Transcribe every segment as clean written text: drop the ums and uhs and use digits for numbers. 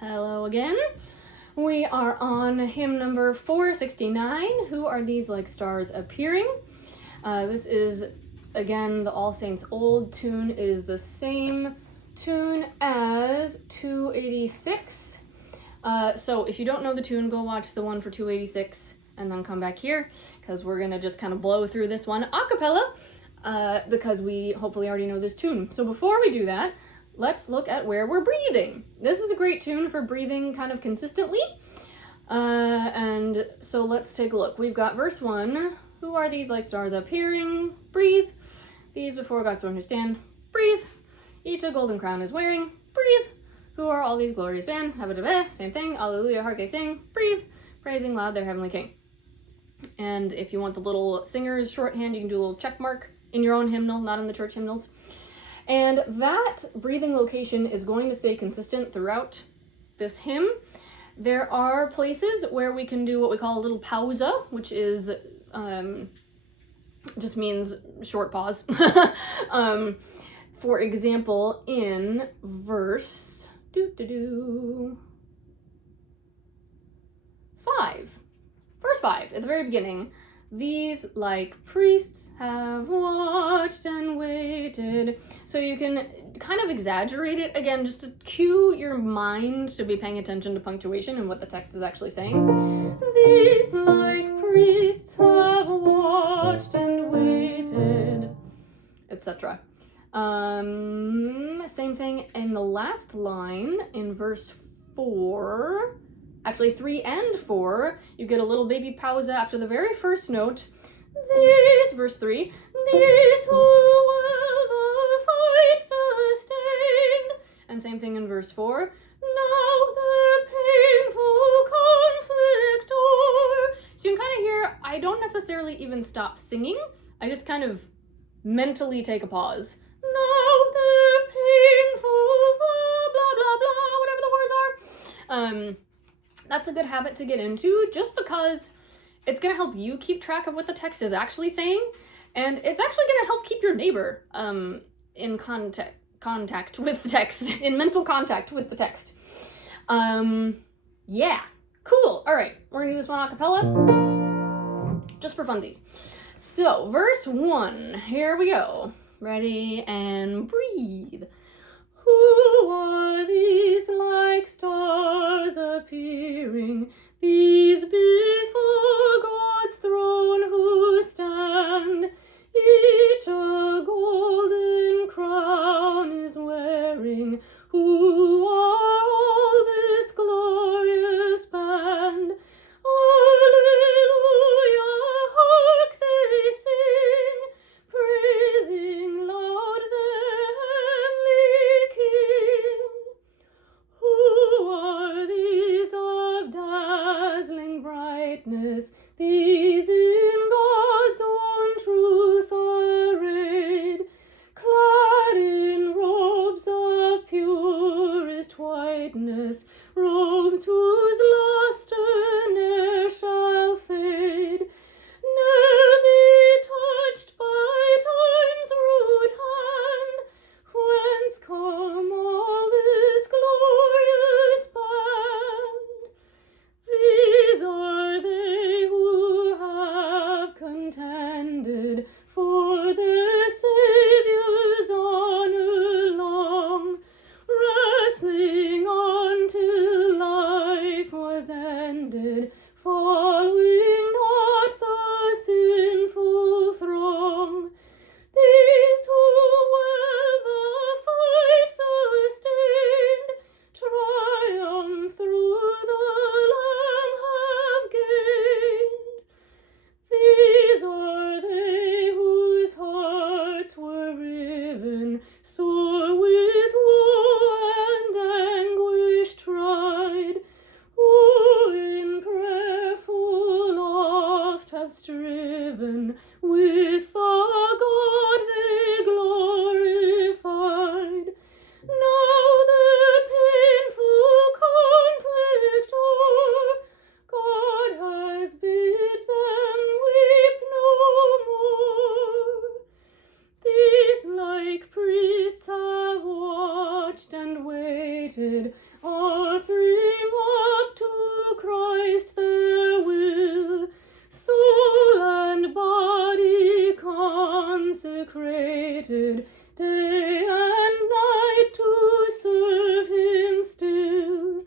Hello again. We are on hymn number 469, Who Are These Like Stars Appearing? This is, again, the All Saints Old tune. It is the same tune as 286. So if you don't know the tune, go watch the one for 286 and then come back here, because we're going to just kind of blow through this one a cappella, because we hopefully already know this tune. So before we do that, let's look at where we're breathing. This is a great tune for breathing kind of consistently. And so let's take a look. We've got verse 1. Who are these like stars appearing? Breathe. These before God's throne who stand. Breathe. Each a golden crown is wearing. Breathe. Who are all these glorious band? Same thing. Alleluia, hark they sing. Breathe. Praising loud their heavenly king. And if you want the little singer's shorthand, you can do a little check mark in your own hymnal, not in the church hymnals. And that breathing location is going to stay consistent throughout this hymn. There are places where we can do what we call a little pausa, which is just means short pause. For example, in verse 5. Verse 5, at the very beginning, these like priests have watched and waited. So you can kind of exaggerate it again, just to cue your mind to be paying attention to punctuation and what the text is actually saying. These like priests have watched and waited, etc. Same thing in the last line in verse 4. Actually, 3 and 4, you get a little baby pausa after the very first note. These, verse 3, these who will the fight sustain. And same thing in verse 4. Now the painful conflict o'er. So you can kind of hear, I don't necessarily even stop singing. I just kind of mentally take a pause. Now the painful blah, blah, blah, whatever the words are. That's a good habit to get into, just because it's going to help you keep track of what the text is actually saying, and it's actually going to help keep your neighbor in contact with the text, in mental contact with the text. Yeah, cool. All right, we're going to do this one a cappella, just for funsies. So, verse 1, here we go. Ready, and breathe. Who are these like stars appearing? These before God's throne who stand. Each a golden crown is wearing. Who are all this glorious band? Alleluia, hark they sing, praising loud their heavenly King. Who are these of dazzling brightness? These in God's own truth arrayed, clad in robes of purest whiteness, robes whose luster ne'er shall fade, ne'er be touched by time's rude hand. Whence come all this glorious band? These are they who have contended for their Saviour's honor long, wrestling on till consecrated, day and night to serve him still.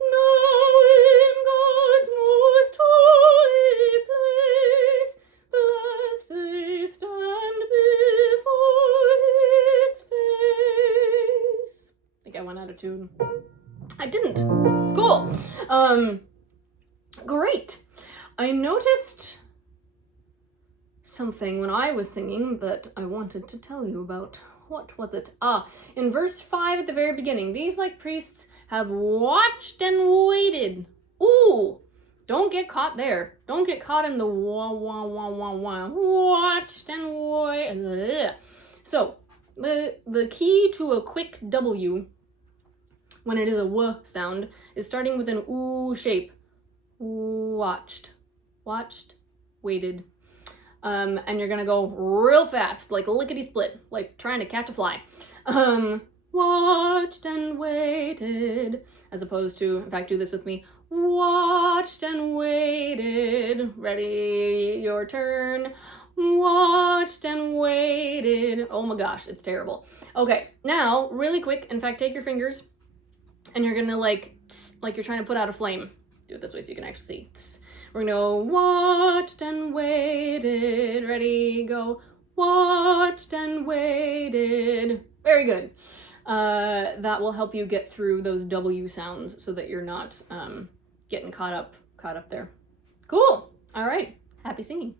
Now in God's most holy place, blessed they stand before his face. I think I went out of tune. I didn't. Cool. Great. I noticed something when I was singing that I wanted to tell you about. What was it? In verse 5 at the very beginning, these like priests have watched and waited. Ooh, don't get caught there. Don't get caught in the wah, wah, wah, wah, wah. Watched and waited. So, the key to a quick W, when it is a W sound, is starting with an ooh shape. Watched, waited. And you're gonna go real fast, like lickety-split, like trying to catch a fly. Watched and waited, as opposed to, in fact, do this with me. Watched and waited. Ready, your turn. Watched and waited. Oh my gosh, it's terrible. Okay, now, really quick, in fact, take your fingers, and you're gonna like you're trying to put out a flame. Do it this way so you can actually see. We're gonna go, watched and waited. Ready, go. Watched and waited. Very good. That will help you get through those W sounds so that you're not getting caught up there. Cool. All right. Happy singing.